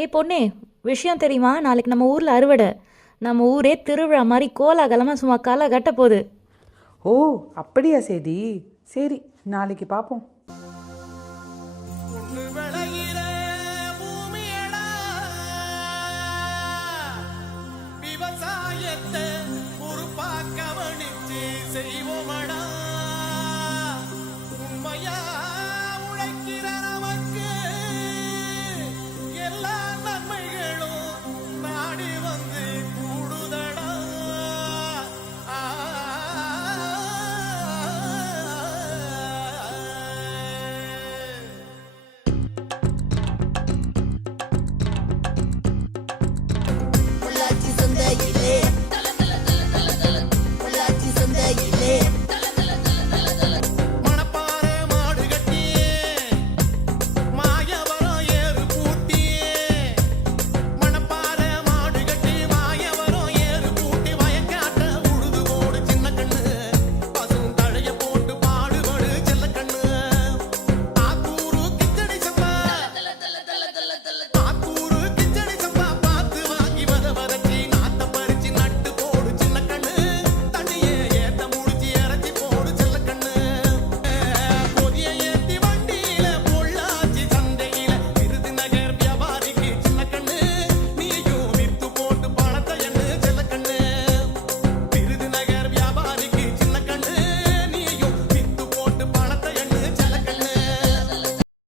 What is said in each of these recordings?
ஹே பொண்ணே, விஷயம் தெரியுமா? நாளைக்கு நம்ம ஊரில் அறுவடை. நம்ம ஊரே திருவிழா மாதிரி கோலாகலமாக சும்மா களை கட்ட போகுது. ஓ அப்படியா சேதி? சரி, நாளைக்கு பார்ப்போம்.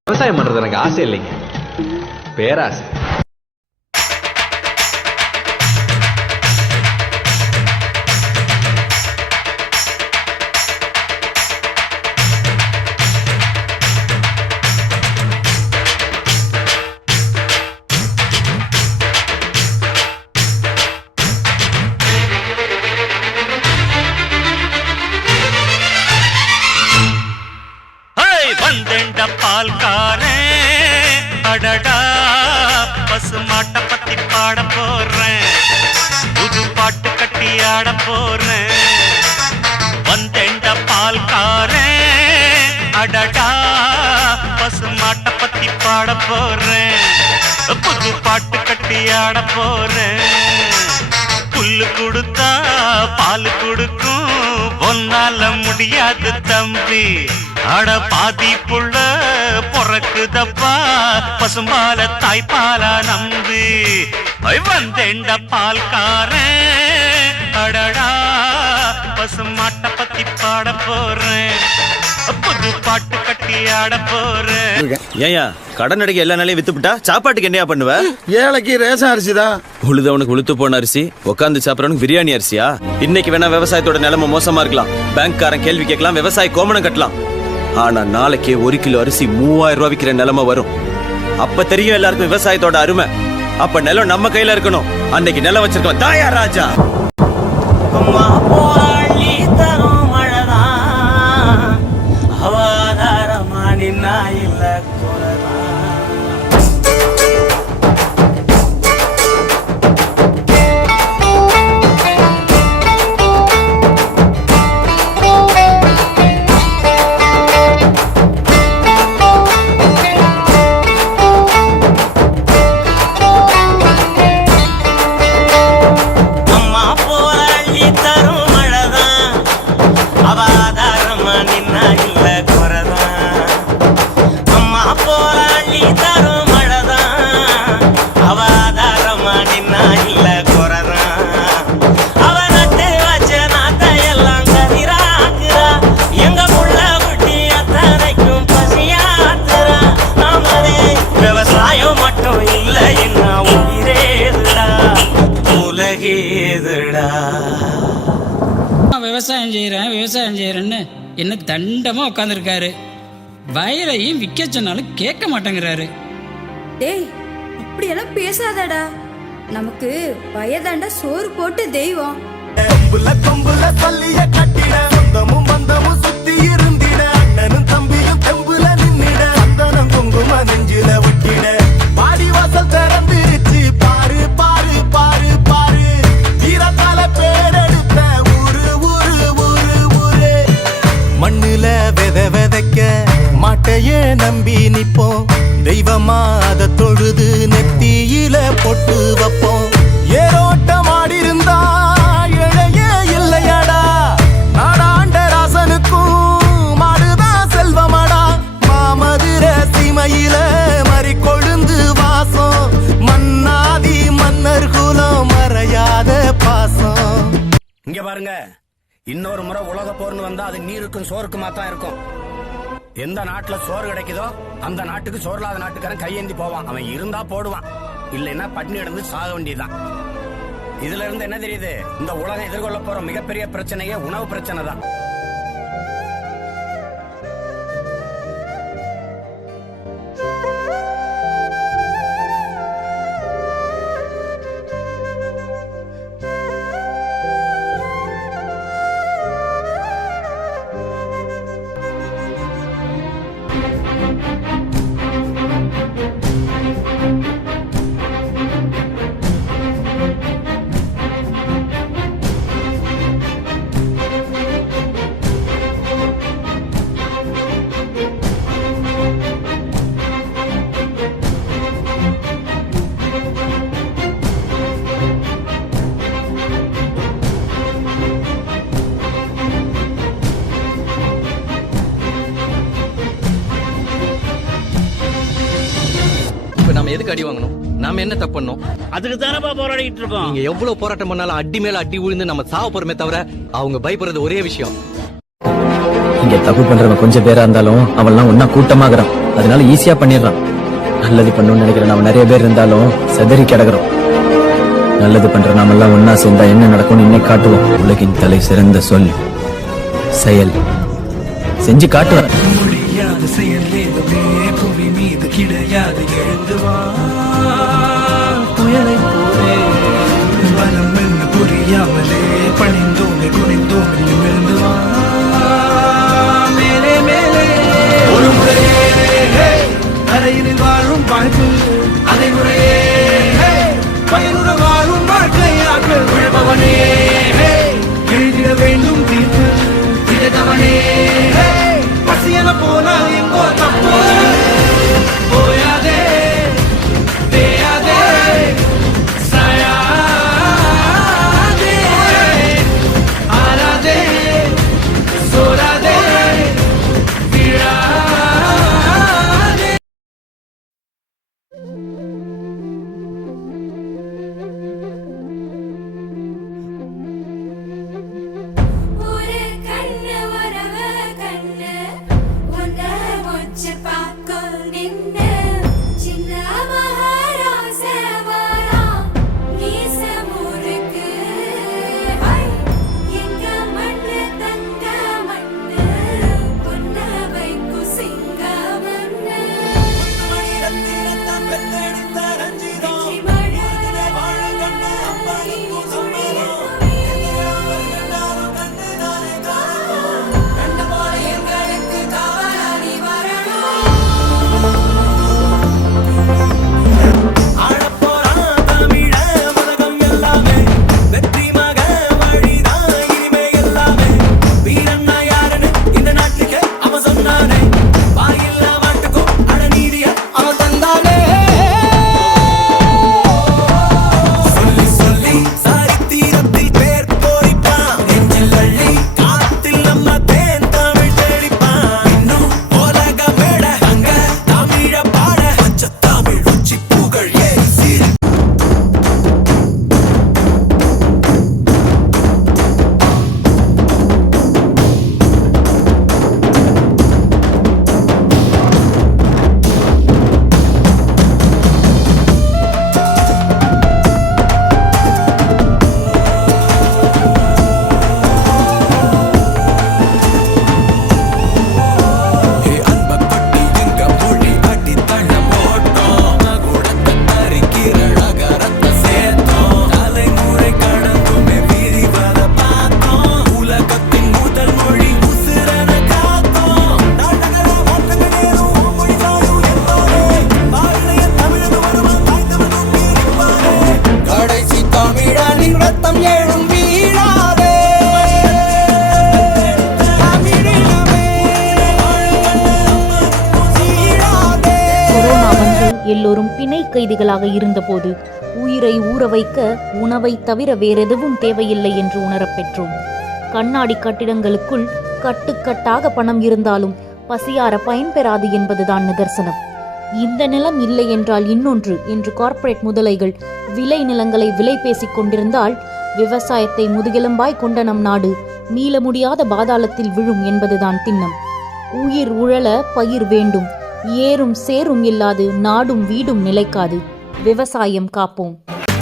விவசாயம் பண்றது எனக்கு ஆசை இல்லைங்க, பேராசை. பால்காரே அடடா, பசு மாட்டை பத்தி பாட போறேன், புது பாட்டு கட்டி ஆட போறேன். வந்தேண்ட பால்காரே அடடா, பசு மாட்டை பத்தி பாட போறேன், புது பாட்டு கட்டி ஆட போறேன். புல்லு கொடுத்தா பால் கொடுக்கும், ஒன்னால முடியாது தம்பி. அட பாதி புள்ள பொறக்குதப்பா, பசும்பால தாய்ப்பாலா நம்பி. வந்தேண்ட பால்காரன் அடடா, பசுமாட்டை பத்தி பாட போறேன், புது பாட்டு கட்டி ஆட போறேன். ஏயா கடன் அடைக்க எல்லா நாளையும் வித்துப்பிட்டா சாப்பாட்டுக்கு என்னையா பண்ணுவ? ஏழைக்கு ரேஷன் அரிசி தான். உழுதவனுக்கு உளுத்து போன அரிசி, உட்காந்து சாப்பிடறவனுக்கு பிரியாணி அரிசியா? இன்னைக்கு வேணா விவசாயத்தோட நிலைமை மோசமா இருக்கலாம், பேங்க்காரன் கேள்வி கேட்கலாம், விவசாய கோமணம் கட்டலாம். ஆனா நாளைக்கே 1 கிலோ அரிசி 3000 ரூபாய் விற்கிற நிலைமை வரும். அப்ப தெரியும் எல்லாருக்கும் விவசாயத்தோட அருமை. அப்ப நிலம் நம்ம கையில இருக்கணும். அன்னைக்கு நிலம் வச்சிருக்கோம் தாயா ராஜா. விவசாயம் செய்யறேன்னு என்ன தண்டமா உட்காந்துருக்காரு. வயலையும் விற்க சொன்னாலும் கேட்க மாட்டேங்கிறாரு. டேய், இப்படியெல்லாம் பேசாதடா. நமக்கு வயதாண்டா சோறு போட்டு தெய்வம். சுத்தி இருந்திட அண்ணனும் தம்பியும் தெம்புல நின்னிட, அந்தனம் குங்கும நெஞ்சில விட்டிட, பாடி வாசல் திறந்துருச்சு பாரு பாரு பாரு பாரு, வீரத்தால பேரெடுத்த ஊரு ஊரு ஊரு ஊரு. மண்ணுல விதைக்க மாட்டையே நம்பி நிப்போம், தெய்வமா அத தொழுது நெத்தியில பொட்டு வைப்போம். ஏரோட்டம் ஆடிருந்தா இழைய இல்லையடா, நாடாண்ட ராசனுக்கும் மாடுதான் செல்வமடா. மாமதுர சீமையில மறி கொழுந்து வாசம், மன்னாதி மன்னர் குலம் மறையாத பாசம். இங்க பாருங்க, இன்னொரு முறை உலக போர்னு வந்தா அது நீருக்கும் சோறுக்குமா தான் இருக்கும். எந்த நாட்டுல சோறு கிடைக்குதோ அந்த நாட்டுக்கு சோறு நாட்டுக்காரன் கையேந்தி போவான். அவன் இருந்தா போடுவான், இல்லைன்னா பட்டினி கிடந்து சாக வேண்டியதுதான். இதுல இருந்து என்ன தெரியுது? இந்த உலகம் எதிர்கொள்ள போற மிகப்பெரிய பிரச்சனையே உணவு பிரச்சனை தான். நாம எதுக்கு அடி வாங்கணும்? நாம என்ன தப்பு பண்ணோம்? அதுக்கு தானப்பா போராடிட்டு இருக்கோம். நீங்க எவ்வளவு போராட்டம் பண்ணாலும் அடி மேல அடி விழுந்து நம்ம சாவ போறமே தவிர அவங்க பயப்படுறது ஒரே விஷயம். இங்க தப்பு பண்றவன் கொஞ்சம் பேரா இருந்தாலும் அவன்லாம் ஒன்னா கூட்டமாகறான், அதனால ஈஸியா பண்ணிடுறான். நல்லது பண்ணணும்னு நினைக்கிற நாம நிறைய பேர் இருந்தாலும் செதறி கிடக்குறோம். நல்லது பண்ற நாமெல்லாம் ஒன்னா சேர்ந்தா என்ன நடக்கும்னு இன்னைக்கு காட்டுவோம். உலகின் தலை சிறந்த சொல் செயல். செஞ்சு காட்டுவேன். முடியாத செயல் ஏதுமே புவி மீது கிடையாது. எழுந்து வா புயலை போலே, பலம் என்ன புரியாமலே பணிந்தோமே குனிந்தோமே நிமிர்ந்து வா மேலே மேலே. ஒரு முறையே அறையில் வாழும் வாழ்வு அதை முறையே பயனுட வாழும் வாழ்க்கையாக்கள் விழுபவனே எழுதிட வேண்டும் தீர்ப்பு திடவனே. பசியன போனால் எங்கோ தப்பு போயாதே தேயாதே சாயாதே ஆராதே சோராதே விழாதே. ஒரு கண்ணு வரவ கண்ணு உன்னை முச்சு பார்க்க எல்லோரும் பிணை கைதிகளாக இருந்தபோது உயிரை ஊற வைக்க உணவை தவிர வேறெதுவும் தேவையில்லை என்று உணரப்பெற்றோம். கண்ணாடி கட்டிடங்களுக்குள் கட்டுக்கட்டாக பணம் இருந்தாலும் பசியார பயன்பெறாது என்பதுதான் நிதர்சனம். இந்த நிலம் இல்லை என்றால் இன்னொன்று என்று கார்ப்பரேட் முதலைகள் விளை நிலங்களை விலை பேசிக் கொண்டிருந்தால் விவசாயத்தை முதுகெலும்பாய் கொண்ட நம் நாடு மீள முடியாத பாதாளத்தில் விழும் என்பதுதான் திண்ணம். உயிர் உழல பயிர் வேண்டும், ஏறும் சேரும் இல்லாது நாடும் வீடும் நிலைக்காது. விவசாயம் காப்போம்.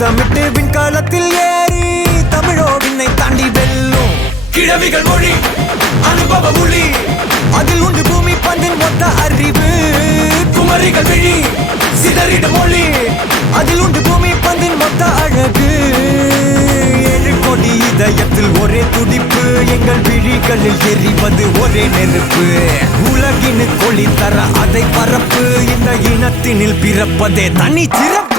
தமிட்டு விண்காலத்தில் ஏறி தமிழோ விண்ணை தாண்டி வெல்லும் கிழவிகள் மொழி அனுபவ மொழி அதில் உண்டு பூமி பந்தின் மொத்த அறிவு குமரிகள் விழி சிதறிட மொழி அதில் உண்டு பூமி பந்தின் மொத்த அழகு. 7 கோடி இதயத்தில் ஒரே துடிப்பு, எங்கள் விழிகளில் எரிவது ஒரே நெருப்பு. உலகின் கொளி தர அதை பரப்பு, இந்த இனத்தினில் பிறப்பதே தனி சிறப்பு.